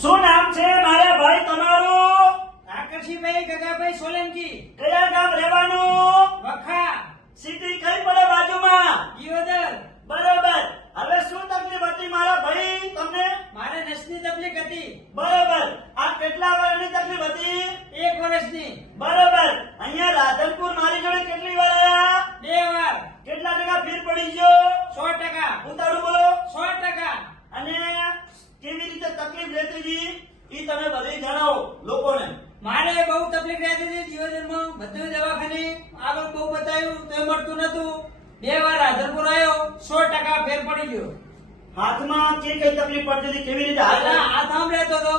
શું નામ છે મારા ભાઈ તમારું? આકર્ષીભાઈ ગગાભાઈ સોલંકી. કયા ગામ રહેવાનું? વખા સિટી કઈ પડે બાજુમાં? દિયોદર બરાબર. હવે શું તકલીફ હતી મારા ભાઈ તમને? મારે નસની તકલીફ હતી. બરોબર. આ કેટલા વર્ષની તકલીફ હતી? એક વર્ષની. બરોબર. અહીંયા રાધનપુર મારી જોડે કેટલી વાર આવ્યા બે વાર. કેટલા ટકા ફીર પડી ગયો? સો ટકા. ઉતારું બોલો. સો ટકા. અને તકલીફ રહેતી હતી એ તમે બધી જણાવો લોકોને. મારે બહુ તકલીફ રહેતી હતી દિયોદરમાં બધું દવાખાને આગળ બહુ બતાવ્યું તો મળતું નતું બે વાર રાધનપુર આવ્યો સો ટકા ફેર પડી ગયો. હાથમાં કે કઈ તકલીફ પડતી હતી કેવી રીતે હાથ હાથ આમ રહેતો હતો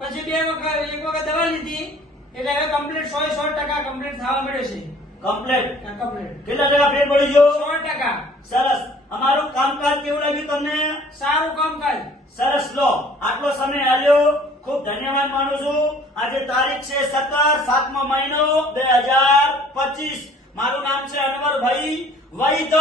પછી બે વખત એક વખત દવા લીધી એટલે હવે કમ્પ્લીટ સો સો ટકા કમ્પ્લીટ થવા મળ્યો છે. કમ્પ્લેટ કમ્પ્લીટ કેટલા ટકા ફેર પડી ગયો? ટકા સરસ. અમારું કામકાજ કેવું લાગ્યું તમને? સારું કામકાજ. સરસ. લો આટલો સમય આલ્યો. ખૂબ ધન્યવાદ માનું છું. આજે તારીખ છે સત્તર સાતમો મહિનો બે હજાર પચીસ. મારું નામ છે અનવરભાઈ. વૈદ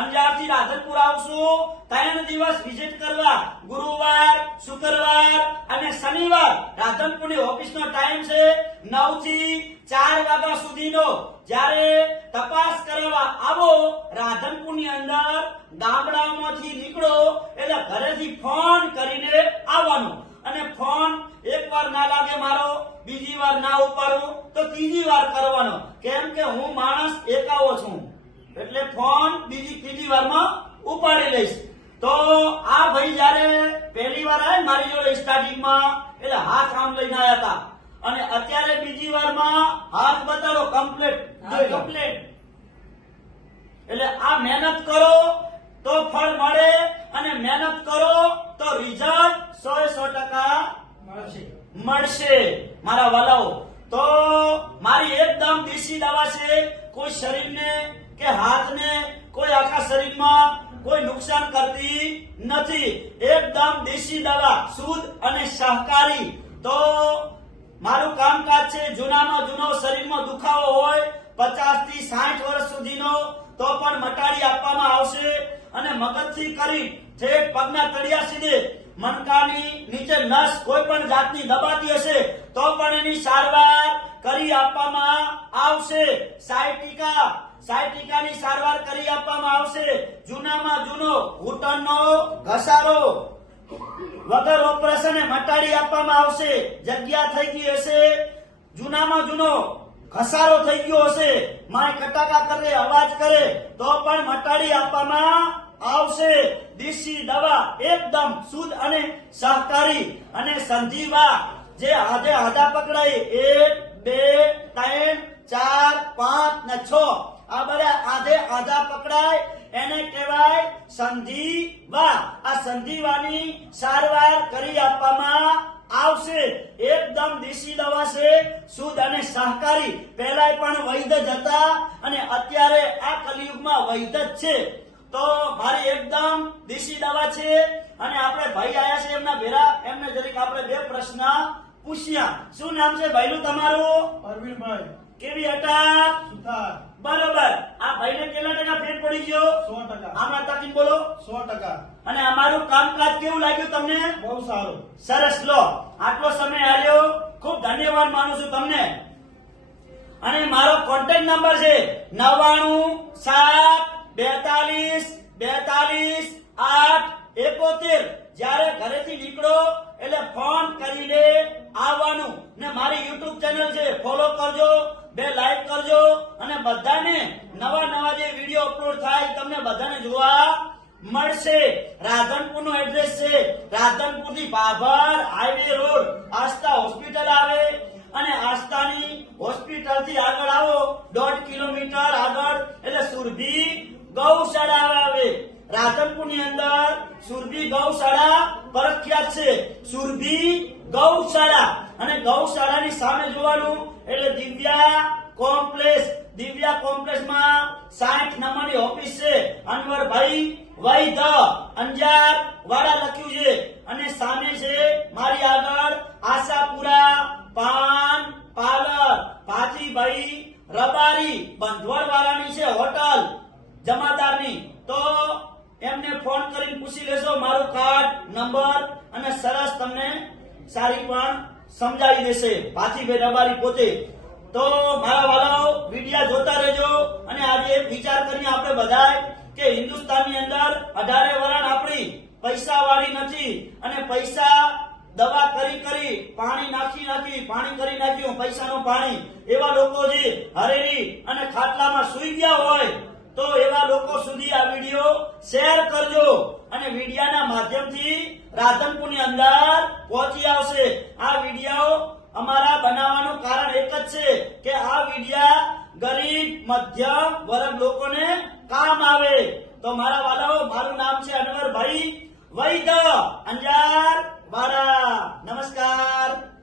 અંજારથી રાધનપુર આવશું. ત્રણ દિવસ વિઝિટ કરવા ગુરુવાર શુક્રવાર અને શનિવાર રાધનપુરની ઓફિસનો ટાઈમ છે નવથી ચાર વાગ્યા સુધીનો જ્યારે તપાસ કરવા આવો, રાધનપુરની અંદર ગામડામાંથી નીકળો, એટલે ઘરેથી ફોન કરીને આવવાનો. અને ફોન એક વાર ના લાગે મારો, બીજી વાર ના ઉપાડું, તો ત્રીજી વાર કરવાનો. કેમ કે હું માણસ એકાવો છું. એટલે ફોન બીજી ત્રીજી વારમાં ઉપાડી લઈશ. તો આ ભાઈ જ્યારે પહેલી વાર આવે મારી જોડે સ્ટાર્ટિંગમાં એટલે હાથ આમ લઈને આવ્યા હતા. અને હાથ બતાડો કમ્પ્લીટ કમ્પ્લીટ એટલે આ મહેનત કરો તો ફળ મળે અને મહેનત કરો તો રિઝલ્ટ સો સો ટકા મળશે. મળશે. મારા વાલાઓ તો મારી એકદમ દેશી દવા છે કોઈ શરીરને કે હાથને કોઈ આખા શરીરમાં કોઈ નુકસાન કરતી નથી. એકદમ દેશી દવા શુદ્ધ અને સહકારી. તો મારું કામકાજ છે જૂનામાં જૂનો શરીરમાં દુખાવો હોય પચાસથી સાઠ વર્ષ સુધીનો, તો પણ મટાડી આપવામાં આવશે અને મગજથી કરી ઠેઠ પગના તળિયા સીધે મણકાની નીચે નસ કોઈ પણ જાતની દબાતી હશે, તો પણ એની સારવાર કરી આપવામાં આવશે. સાયટિકા સાયટિકાની સારવાર કરી આપવામાં આવશે. જૂનામાં જૂનો ઘૂંટણનો ઘસારો વગર ઓપરેશને મટાડી આપવામાં આવશે. જગ્યા થઈ ગઈ હશે. જૂનામાં જૂનો ઘસારો થઈ ગયો હશે. માય કટાકા કરે, અવાજ કરે, તો પણ મટાડી આપવામાં આવશે. દેશી દવા એકદમ શુદ્ધ અને સહકારી અને સંજીવા. જે આજે હાથા પકડાય એક, બે, ત્રણ, ચાર, પાંચ ને છ. આ બધા આધે આધા પકડાય. એને કહેવાય સંધિવા આ સંધિવાની સારવાર કરી આપવામાં આવશે. એકદમ દેશી દવા છે. શુદ્ધ અને સહકારી પહેલા પણ વૈધ જ હતા અને અત્યારે આ કલિયુગમાં વૈધ જ છે. તો મારી એકદમ દેશી દવા છે. અને આપણે ભાઈ આયા છે એમના ભેરા એમને જરીક આપણે બે પ્રશ્ન પૂછ્યા. શું નામ છે ભાઈનું તમારું? અરવિંદભાઈ કેવી હતા? બરોબર. આ ભાઈને કેટલા ટકા પડી ગયો? સો ટકા. આમના તકીન બોલો. સો ટકા. અને અમારું કામકાજ કેવું લાગ્યું તમને? બહુ સારું. સરસ. લો આટલો સમય હાલ્યો ખૂબ ધન્યવાદ માનું છું તમને. અને મારો કોન્ટેક્ટ નંબર છે નવ્વાણું સાત બેતાલીસ બેતાલીસ આઠ એકોતેર જ્યારે ઘરેથી નીકળો એટલે ફોન કરીને આવવાનું ને મારી યુટ્યુબ ચેનલ છે ફોલો કરજો બે લાઈક કરજો અને બધાને નવા નવા જે વીડિયો અપલોડ થાય એ તમને બધાને જોવા મળશે. રાધનપુરનું એડ્રેસ છે. રાધનપુરથી Bhabhar highway road Astha hospital આવે અને આસ્થાની હોસ્પિટલથી આગળ આવો. દોઢ કિલોમીટર આગળ, એટલે સુરભી ગૌશાળા આવે. રાધનપુરની અંદર સુરભી ગૌશાળા પ્રખ્યાત છે. સુરભી ગૌશાળા. અને ગૌશાળાની સામે જોવાનું, એટલે દિવ્યા કોમ્પ્લેક્સ, દિવ્યા કોમ્પ્લેક્સમાં સાઠ નંબરની ઓફિસ છે. અનવરભાઈ વૈધ અંજાર વાળા લખ્યું છે. અને સામે છે મારી આગળ આશાપુરા પાન પાલર ભાજીભાઈ રબારી બંધવડ વાળાની છે હોટલ જમાદારની. તો એમને ફોન કરીને પૂછી લેશો મારું કાર્ડ, નંબર અને સરસ તમને સારી પણ સમજાવી દેશે. ભાતીભાઈ રબારી પોતે તો મારા વાલાઓ, વિડિયા જોતા રહેજો અને આજે એક વિચાર કરીને આપણે બધાય કે હિન્દુસ્તાનની અંદર અઢારે વરણ આપણી પૈસા વાળી નથી અને પૈસા દવા કરી કરી પાણી નાખી નાખી, પાણી કરી નાખ્યું પૈસાનું પાણી એવા લોકો જે હરેરી અને ખાટલામાં સૂઈ ગયા હોય, તો એવા લોકો સુધી આ વીડિયો શેર કરજો અને વિડિયાના માધ્યમથી રાધનપુરની અંદર પહોંચી આવશે. આ વિડિયો અમારા બનાવવાનું કારણ એક જ છે કે આ મીડિયા ગરીબ, મધ્યમ વર્ગ લોકોને કામ આવે. તો મારા વાલાઓ, મારું નામ છે અનવરભાઈ વૈદ અંજાર વાળા નમસ્કાર.